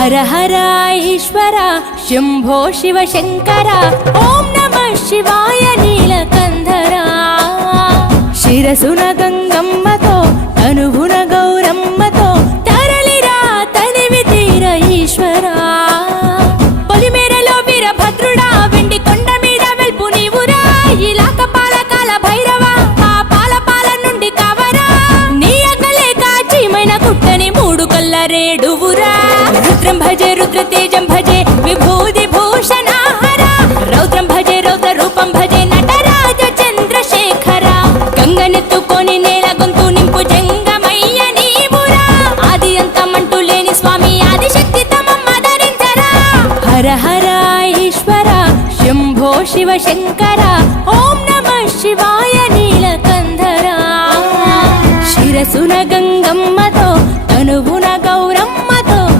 హర హర ఈశ్వర శంభో శివ శంకర ఓం నమః శివాయ నీలకంధర శిరసున గంగమ్మతో తనువున గౌరమ్మతో తరలిరా తనివి తీర ఈశ్వర పొలిమేరలో వీరభద్రుడా వెండి కొండ మీద వెల్పు నీవురా ఇలాక పాలకాల భైరవ ఆ పాల నుండి కవరా నీ అగలే కాచీమైన కుట్టని మూడు కల్ల రేడువురా రుద్రం భజే రుద్ర తేజం భజే విభూతి భూషణాహర రౌద్రం భజే రౌద్ర రూపం భజే నటరాజ చంద్రశేఖర గంగనెత్తుకొని నేల గొంతు నింపు జంగమయ్య నీవురా ఆది అంతమంటూ లేని స్వామి ఆదిశక్తి తమమ్మ ధరించరా హర హర ఈశ్వర శంభో శివ శంకర